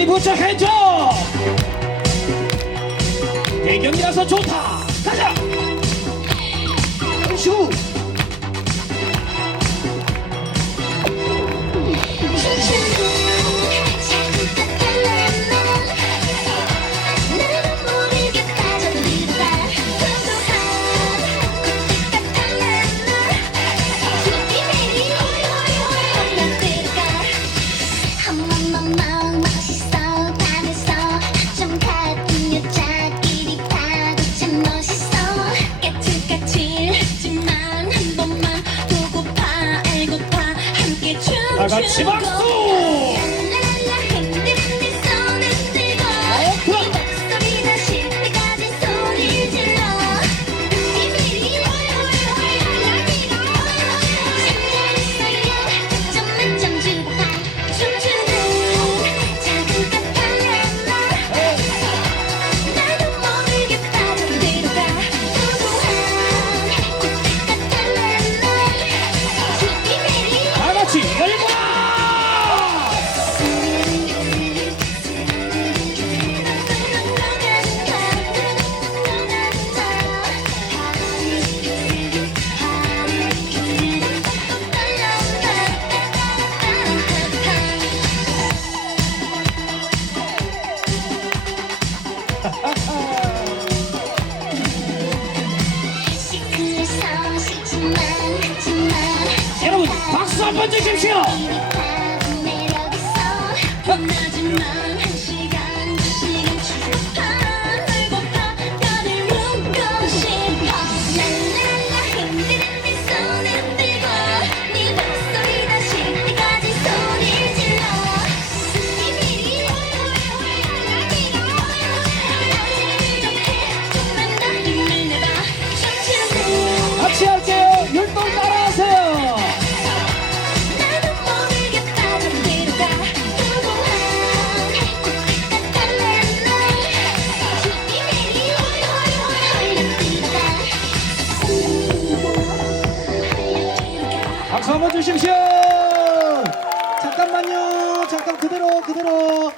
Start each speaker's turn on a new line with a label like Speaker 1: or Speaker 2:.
Speaker 1: 많이 부착해줘 대경이라서 좋다. 가자! 다 같이 박수! 여러분 박수 한 번 주십시오. 한번 주십시오. 잠깐만요. 잠깐 그대로 그대로.